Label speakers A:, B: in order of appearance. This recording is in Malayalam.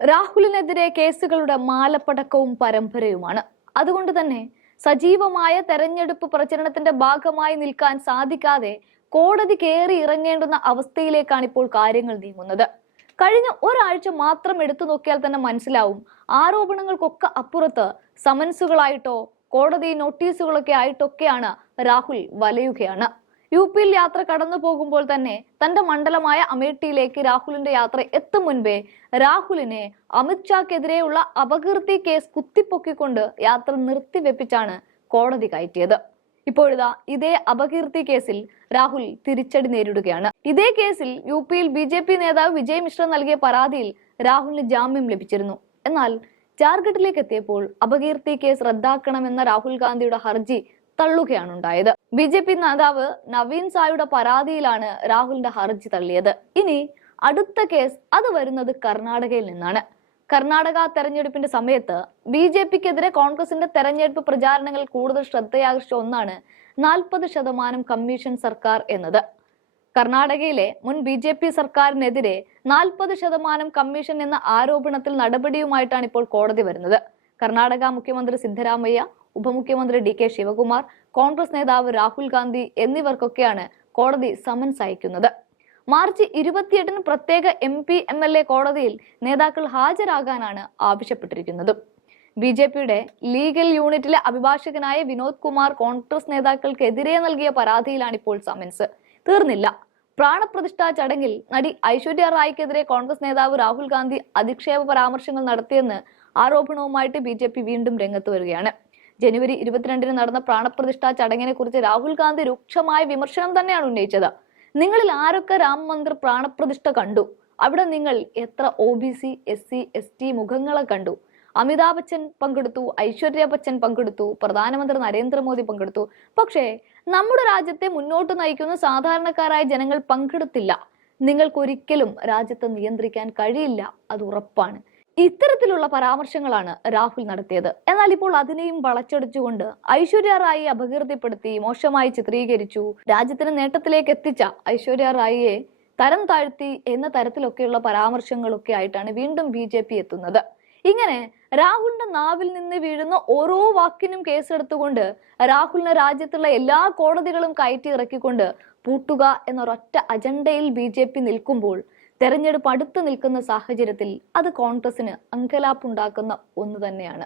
A: രാഹുലിനെതിരെ കേസുകളുടെ മാലപ്പടക്കവും പരമ്പരയുമാണ്. അതുകൊണ്ട് തന്നെ സജീവമായ തെരഞ്ഞെടുപ്പ് പ്രചരണത്തിന്റെ ഭാഗമായി നിൽക്കാൻ സാധിക്കാതെ കോടതി കയറി ഇറങ്ങേണ്ടുന്ന അവസ്ഥയിലേക്കാണ് ഇപ്പോൾ കാര്യങ്ങൾ നീങ്ങുന്നത്. കഴിഞ്ഞ ഒരാഴ്ച മാത്രം എടുത്തു നോക്കിയാൽ തന്നെ മനസ്സിലാവും ആരോപണങ്ങൾക്കൊക്കെ അപ്പുറത്ത് സമൻസുകളായിട്ടോ കോടതി നോട്ടീസുകളൊക്കെ ആയിട്ടൊക്കെയാണ് രാഹുൽ വലയുകയാണ്. യു പിയിൽ യാത്ര കടന്നു പോകുമ്പോൾ തന്നെ തന്റെ മണ്ഡലമായ അമേഠിയിലേക്ക് രാഹുലിന്റെ യാത്ര എത്തും മുൻപേ രാഹുലിനെ അമിത്ഷാക്കെതിരെയുള്ള അപകീർത്തി കേസ് കുത്തിപ്പൊക്കിക്കൊണ്ട് യാത്ര നിർത്തിവെപ്പിച്ചാണ് കോടതി കയറ്റിയത്. ഇപ്പോഴിതാ ഇതേ അപകീർത്തി കേസിൽ രാഹുൽ തിരിച്ചടി നേരിടുകയാണ്. ഇതേ കേസിൽ യു പിയിൽ ബി ജെ പി നേതാവ് വിജയ് മിശ്ര നൽകിയ പരാതിയിൽ രാഹുലിന് ജാമ്യം ലഭിച്ചിരുന്നു. എന്നാൽ ജാർഖണ്ഡിലേക്ക് എത്തിയപ്പോൾ അപകീർത്തി കേസ് റദ്ദാക്കണമെന്ന രാഹുൽ ഗാന്ധിയുടെ ഹർജി തള്ളുകയാണ് ഉണ്ടായത് ബി ജെ പി നേതാവ് നവീൻ സായുടെ പരാതിയിലാണ് രാഹുലിന്റെ ഹർജി തള്ളിയത്. ഇനി അടുത്ത കേസ് അത് വരുന്നത് കർണാടകയിൽ നിന്നാണ്. കർണാടക തെരഞ്ഞെടുപ്പിന്റെ സമയത്ത് ബി ജെ പിക്കെതിരെ കോൺഗ്രസിന്റെ തെരഞ്ഞെടുപ്പ് പ്രചാരണങ്ങൾ കൂടുതൽ ശ്രദ്ധയാകർഷിച്ച ഒന്നാണ് നാൽപ്പത് ശതമാനം കമ്മീഷൻ സർക്കാർ എന്നത്. കർണാടകയിലെ മുൻ ബി ജെ പി സർക്കാരിനെതിരെ നാൽപ്പത് ശതമാനം കമ്മീഷൻ എന്ന ആരോപണത്തിൽ നടപടിയുമായിട്ടാണ് ഇപ്പോൾ കോടതി വരുന്നത്. കർണാടക മുഖ്യമന്ത്രി സിദ്ധരാമയ്യ ഉപമുഖ്യമന്ത്രി ഡി കെ ശിവകുമാർ കോൺഗ്രസ് നേതാവ് രാഹുൽ ഗാന്ധി എന്നിവർക്കൊക്കെയാണ് കോടതി സമൻസ് അയക്കുന്നത്. മാർച്ച് ഇരുപത്തിയെട്ടിന് പ്രത്യേക M P M L A കോടതിയിൽ നേതാക്കൾ ഹാജരാകാനാണ് ആവശ്യപ്പെട്ടിരിക്കുന്നത്. ബി ജെ പിയുടെ ലീഗൽ യൂണിറ്റിലെ അഭിഭാഷകനായ വിനോദ് കുമാർ കോൺഗ്രസ് നേതാക്കൾക്കെതിരെ നൽകിയ പരാതിയിലാണ് ഇപ്പോൾ സമൻസ് തീർന്നില്ല. പ്രാണപ്രതിഷ്ഠാ ചടങ്ങിൽ നടി ഐശ്വര്യ റായ്ക്കെതിരെ കോൺഗ്രസ് നേതാവ് രാഹുൽ ഗാന്ധി അധിക്ഷേപ പരാമർശങ്ങൾ നടത്തിയെന്ന് ആരോപണവുമായിട്ട് ബി ജെ പി വീണ്ടും രംഗത്ത് വരികയാണ്. ജനുവരി ഇരുപത്തിരണ്ടിന് നടന്ന പ്രാണപ്രതിഷ്ഠാ ചടങ്ങിനെ കുറിച്ച് രാഹുൽ ഗാന്ധി രൂക്ഷമായ വിമർശനം തന്നെയാണ് ഉന്നയിച്ചത്. നിങ്ങളിൽ ആരൊക്കെ രാം മന്ദിർ പ്രാണപ്രതിഷ്ഠ കണ്ടു? അവിടെ നിങ്ങൾ എത്ര O B C S C S T മുഖങ്ങളെ കണ്ടു? അമിതാഭ് ബച്ചൻ പങ്കെടുത്തു ഐശ്വര്യ ബച്ചൻ പങ്കെടുത്തു പ്രധാനമന്ത്രി നരേന്ദ്രമോദി പങ്കെടുത്തു. പക്ഷേ നമ്മുടെ രാജ്യത്തെ മുന്നോട്ട് നയിക്കുന്ന സാധാരണക്കാരായ ജനങ്ങൾ പങ്കെടുത്തില്ല. നിങ്ങൾക്കൊരിക്കലും രാജ്യത്തെ നിയന്ത്രിക്കാൻ കഴിയില്ല അത് ഉറപ്പാണ്. ഇത്തരത്തിലുള്ള പരാമർശങ്ങളാണ് രാഹുൽ നടത്തിയത്. എന്നാൽ ഇപ്പോൾ അതിനെയും വളച്ചൊടിച്ചുകൊണ്ട് ഐശ്വര്യ റായിയെ അപകീർത്തിപ്പെടുത്തി മോശമായി ചിത്രീകരിച്ചു രാജ്യത്തിന് നേട്ടത്തിലേക്ക് എത്തിച്ച ഐശ്വര്യ റായിയെ തരം താഴ്ത്തി എന്ന തരത്തിലൊക്കെയുള്ള പരാമർശങ്ങളൊക്കെ ആയിട്ടാണ് വീണ്ടും ബി എത്തുന്നത്. ഇങ്ങനെ രാഹുലിന്റെ നാവിൽ നിന്ന് വീഴുന്ന ഓരോ വാക്കിനും കേസെടുത്തുകൊണ്ട് രാഹുലിനെ രാജ്യത്തുള്ള എല്ലാ കോടതികളും കയറ്റി ഇറക്കിക്കൊണ്ട് പൂട്ടുക എന്നൊരൊറ്റ അജണ്ടയിൽ ബി ജെ പി നിൽക്കുമ്പോൾ തെരഞ്ഞെടുപ്പ് അടുത്ത് നിൽക്കുന്ന സാഹചര്യത്തിൽ അത് കോൺഗ്രസിന് അങ്കലാപ്പുണ്ടാക്കുന്ന ഒന്ന് തന്നെയാണ്.